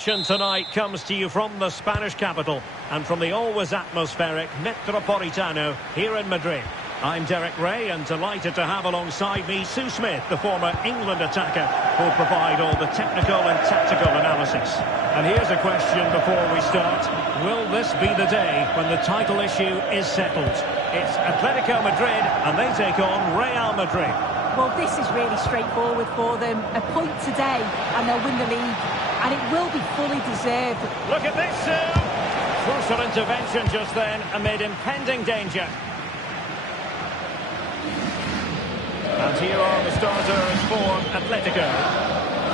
Tonight comes to you from the Spanish capital and from the always atmospheric Metropolitano here in Madrid. I'm Derek Ray and delighted to have alongside me Sue Smith, the former England attacker, who'll provide all the technical and tactical analysis. And here's a question before we start. Will this be the day when the title issue is settled? It's Atletico Madrid and they take on Real Madrid. Well, this is really straightforward for them. A point today and they'll win the league. And it will be fully deserved. Look at this, Sue! Crucial intervention just then amid impending danger. And here are the starters for Atletico.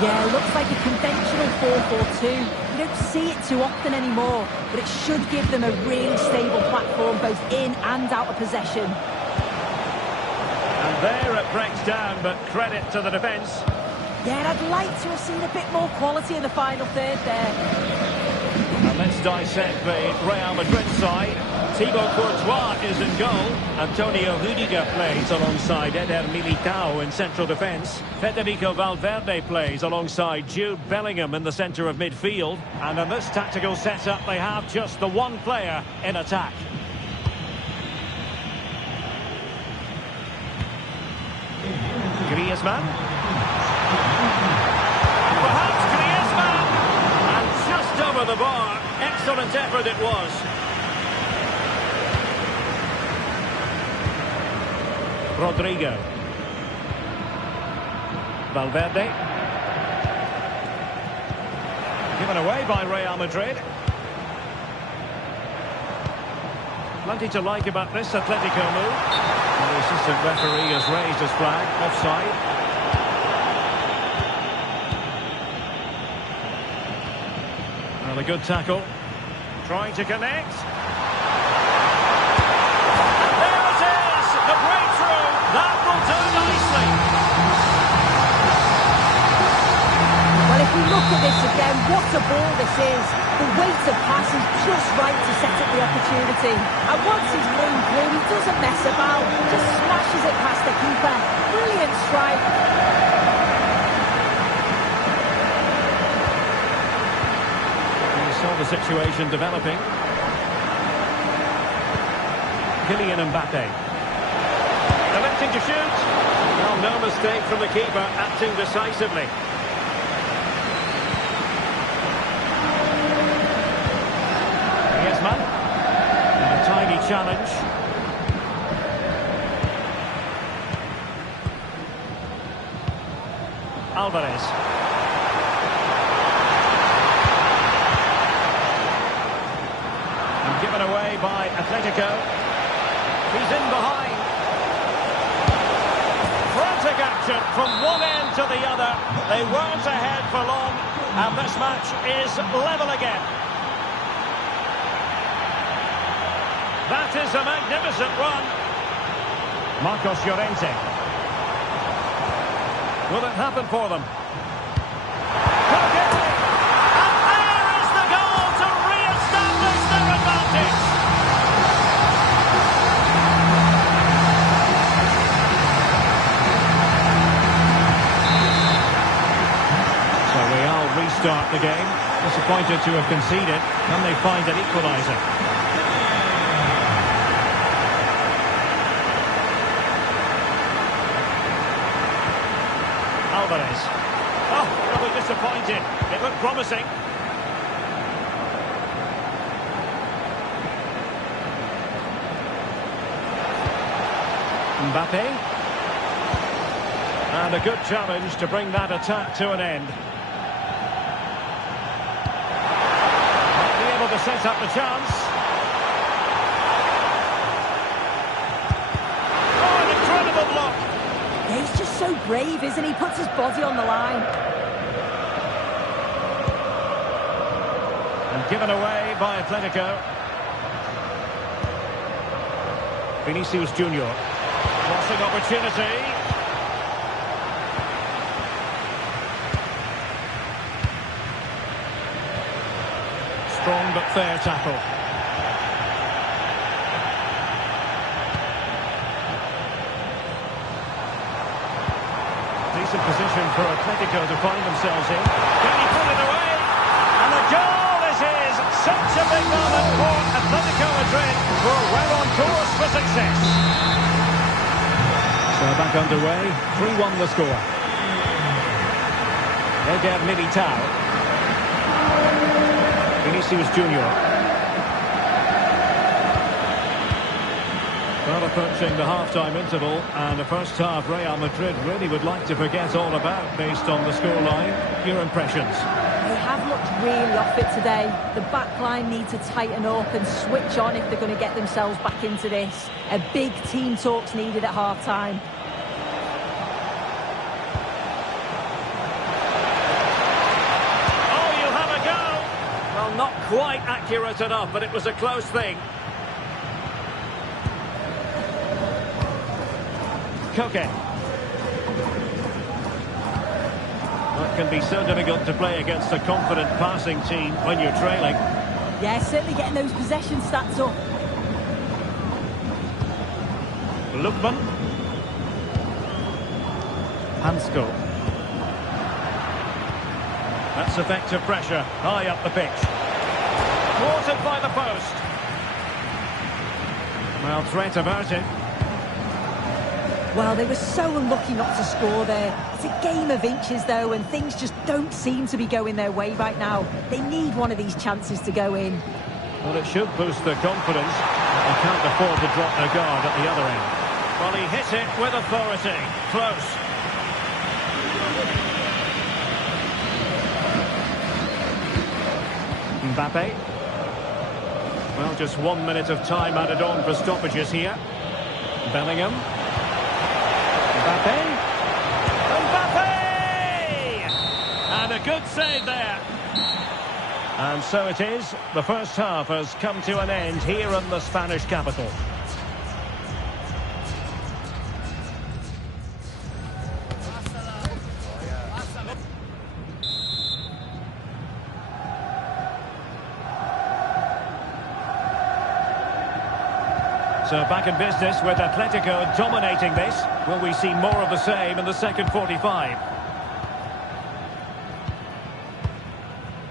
Yeah, looks like a conventional 4-4-2. You don't see it too often anymore, but it should give them a really stable platform both in and out of possession. And there it breaks down, but credit to the defence. Yeah, and I'd like to have seen a bit more quality in the final third there. And let's dissect the Real Madrid side. Thibaut Courtois is in goal. Antonio Rudiger plays alongside Eder Militao in central defence. Federico Valverde plays alongside Jude Bellingham in the centre of midfield. And in this tactical setup, they have just the one player in attack. Griezmann. Perhaps Griezmann, and just over the bar. Excellent effort it was. Rodrigo. Valverde. Given away by Real Madrid. Plenty to like about this Atletico move. And the assistant referee has raised his flag. Offside. A good tackle. Trying to connect. And there it is! The breakthrough! That will do nicely. Well, if we look at this again, what a ball this is. The weight of pass is just right to set up the opportunity. And once he's clean through, he doesn't mess about. Just smashes it past the keeper. Brilliant strike. Saw the situation developing. Kylian Mbappe. Electing to shoot. Well, no mistake from the keeper, acting decisively. Griezmann. And a tiny challenge. Alvarez. Given away by Atletico. He's in behind. Frantic action from one end to the other. They weren't ahead for long, and this match is level again. That is a magnificent run. Marcos Llorente. Will it happen for them? Restart the game. Disappointed to have conceded. Can they find an equaliser? Alvarez. Oh, probably disappointed. It looked promising. Mbappe. And a good challenge to bring that attack to an end. To set up the chance. Oh, an incredible block. Yeah, he's just so brave, isn't he? Puts his body on the line. And given away by Atletico. Vinicius Junior. Crossing opportunity. Strong but fair tackle. Decent position for Atletico to find themselves in. Can he put it away? And a such a big moment for Atletico Madrid, who are well on course for success. So back underway, 3-1 the score. Eder Militao. Vinicius Junior. Well, approaching the half-time interval, and the first half Real Madrid really would like to forget all about based on the scoreline. Your impressions? They have looked really off it today. The back line need to tighten up and switch on if they're going to get themselves back into this. A big team talk's needed at half-time. Oh, you have a go! Well, not quite accurate enough, but it was a close thing. Koke. That can be so difficult to play against a confident passing team when you're trailing. Yeah, certainly getting those possession stats up. Lukman. Hansko. That's effective pressure, high up the pitch. Thwarted by the post. Well, threat averted. Well, they were so unlucky not to score there. It's a game of inches, though, and things just don't seem to be going their way right now. They need one of these chances to go in. Well, it should boost their confidence. They can't afford to drop their guard at the other end. Well, he hit it with authority. Close. Mbappe. Well, just 1 minute of time added on for stoppages here. Bellingham. Mbappe. Mbappe! And a good save there. And so it is. The first half has come to an end here in the Spanish capital. So back in business with Atletico dominating this. Will we see more of the same in the second 45?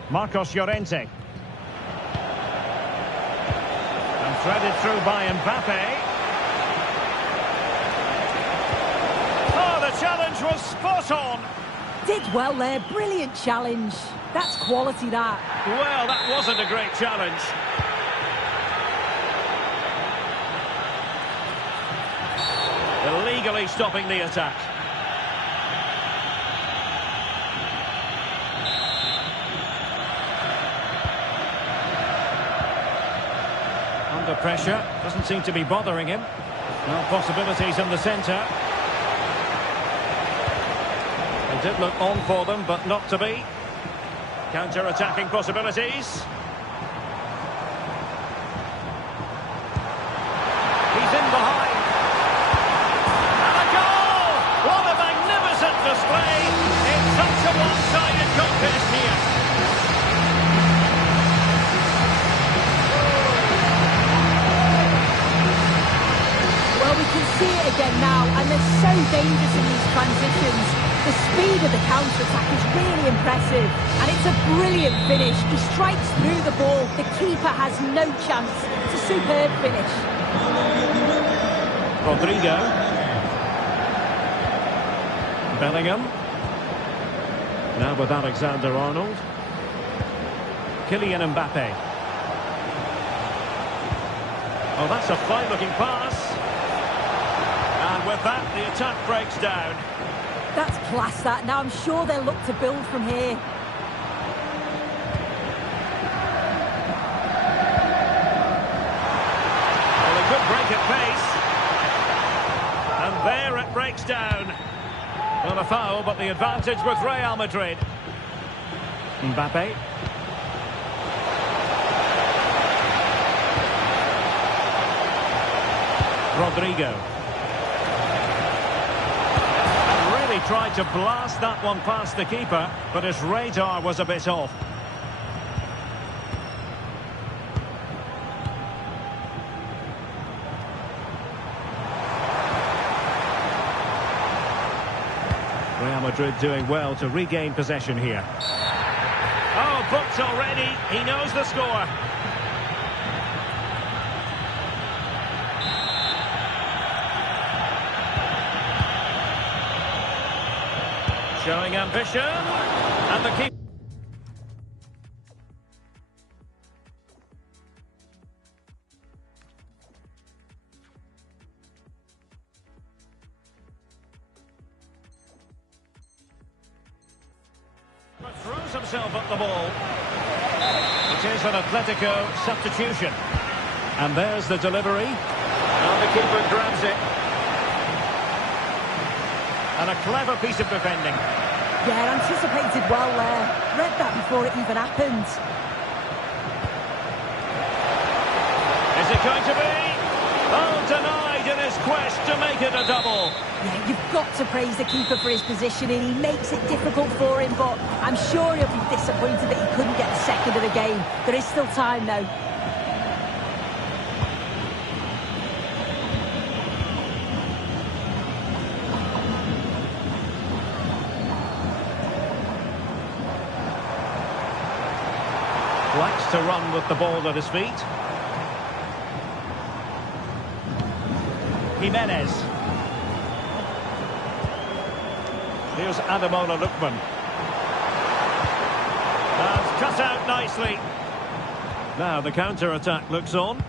Marcos Llorente. And threaded through by Mbappe. Oh, the challenge was spot on. Did well there, brilliant challenge. That's quality, that. Well, that wasn't a great challenge. Illegally stopping the attack. Under pressure, doesn't seem to be bothering him. Well, possibilities in the centre. They did look on for them, but not to be. Counter-attacking possibilities. He's in behind. Display in such a one-sided contest here. Well, we can see it again now, and they're so dangerous in these transitions. The speed of the counter-attack is really impressive, and it's a brilliant finish. He strikes through the ball. The keeper has no chance. It's a superb finish. Rodrigo. Bellingham. Now with Alexander-Arnold. Kylian Mbappe. Oh, that's a fine-looking pass. And with that, the attack breaks down. That's class, that. Now I'm sure they'll look to build from here. Well, a good break at pace. And there it breaks down. Well, a foul, but the advantage with Real Madrid. Mbappe. Rodrigo. And really tried to blast that one past the keeper, but his radar was a bit off. Real Madrid doing well to regain possession here. Oh, booked already. He knows the score. Showing ambition. And the keeper. Throws himself at the ball. It is an Atletico substitution. And there's the delivery. And the keeper grabs it. And a clever piece of defending. Yeah, anticipated well there. Read that before it even happened. Is it going to be? Oh, denied in his quest to make it a double. Yeah, you've got to praise the keeper for his positioning. He makes it difficult for him, but I'm sure he'll be disappointed that he couldn't get the second of the game. There is still time, though. Likes to run with the ball at his feet. Jimenez. Here's Ademola Lookman. And cut out nicely. Now the counter-attack looks on.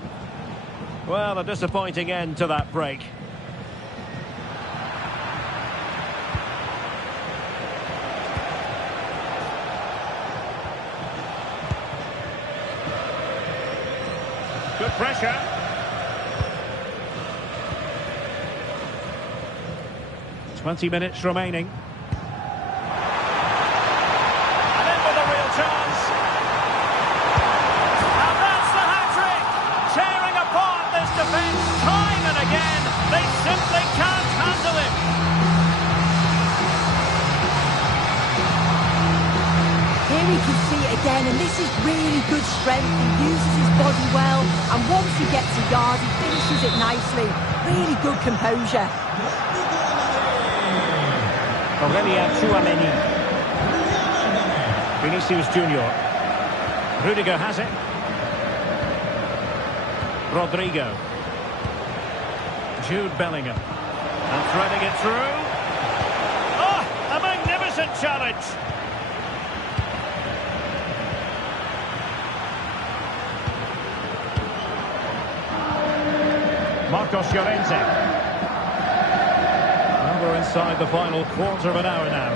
Well, a disappointing end to that break. Good pressure. Twenty minutes remaining. And in with a real chance. And that's the hat-trick! Tearing apart this defence time and again. They simply can't handle him. Here we can see it again, and this is really good strength. He uses his body well, and once he gets a yard, he finishes it nicely. Really good composure. Aurelian Tchouameni. Vinicius Junior. Rudiger has it. Rodrigo. Jude Bellingham. And threading it through. Oh, a magnificent challenge. Marcos Llorente. Well, we're inside the final quarter of an hour now.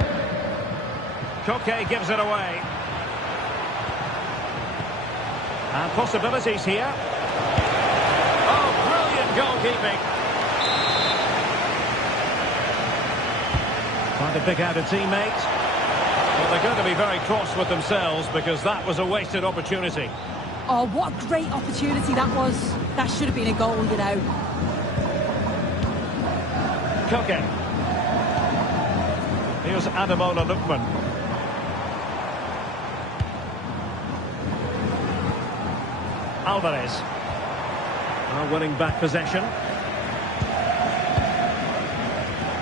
Koke gives it away. And possibilities here. Oh, brilliant goalkeeping. Trying to pick out a teammate. Well, they're going to be very cross with themselves because that was a wasted opportunity. Oh, what a great opportunity that was. That should have been a goal, you know. Koke. Here's Ademola Lookman. Alvarez. Now winning back possession.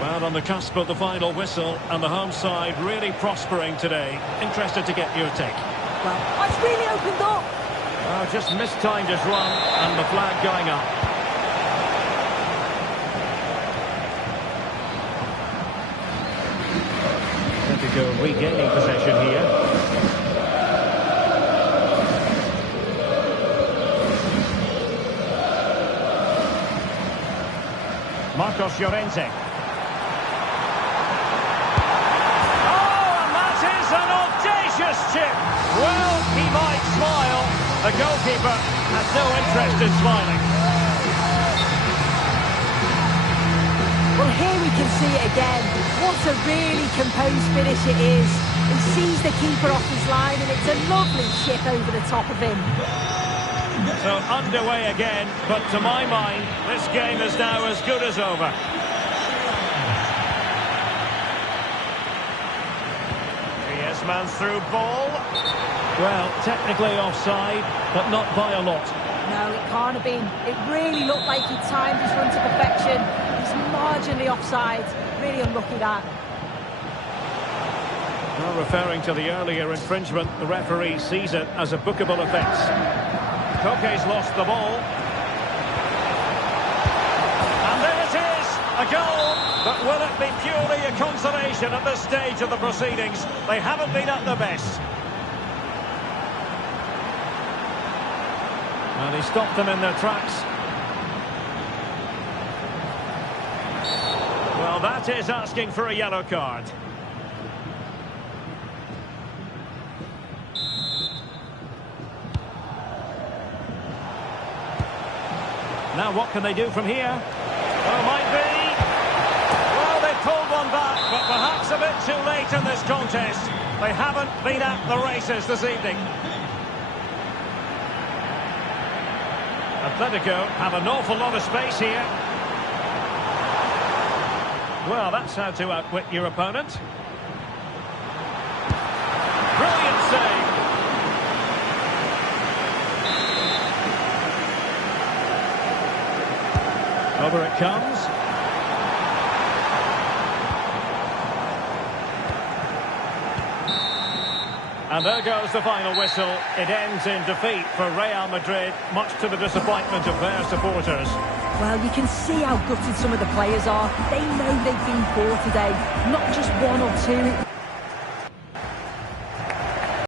Well, on the cusp of the final whistle, and the home side really prospering today. Interested to get your take. Well, it's really opened up. Oh, just mistimed his run, and the flag going up. Atletico regaining possession here. Marcos Llorente. Oh, and that is an audacious chip. Well, he might smile. The goalkeeper has no interest in smiling. Well, here we can see it again. What a really composed finish it is. He sees the keeper off his line, and it's a lovely chip over the top of him. So underway again, but to my mind, this game is now as good as over. Man's through ball. Well, technically offside, but not by a lot. No, it can't have been. It really looked like he timed his run to perfection. He's marginally offside. Really unlucky that. Well, referring to the earlier infringement, the referee sees it as a bookable offence. Koke's lost the ball. And there it is, a goal. But will it be purely a consolation at this stage of the proceedings? They haven't been at their best. And he stopped them in their tracks. Well, that is asking for a yellow card. Now what can they do from here? Well, might be. Well, they pulled one back, but perhaps a bit too late in this contest. They haven't been at the races this evening. Atletico have an awful lot of space here. Well, that's how to outwit your opponent. Brilliant save. Over it comes. And there goes the final whistle. It ends in defeat for Real Madrid, much to the disappointment of their supporters. Well, you can see how gutted some of the players are. They know they've been poor today. Not just one or two.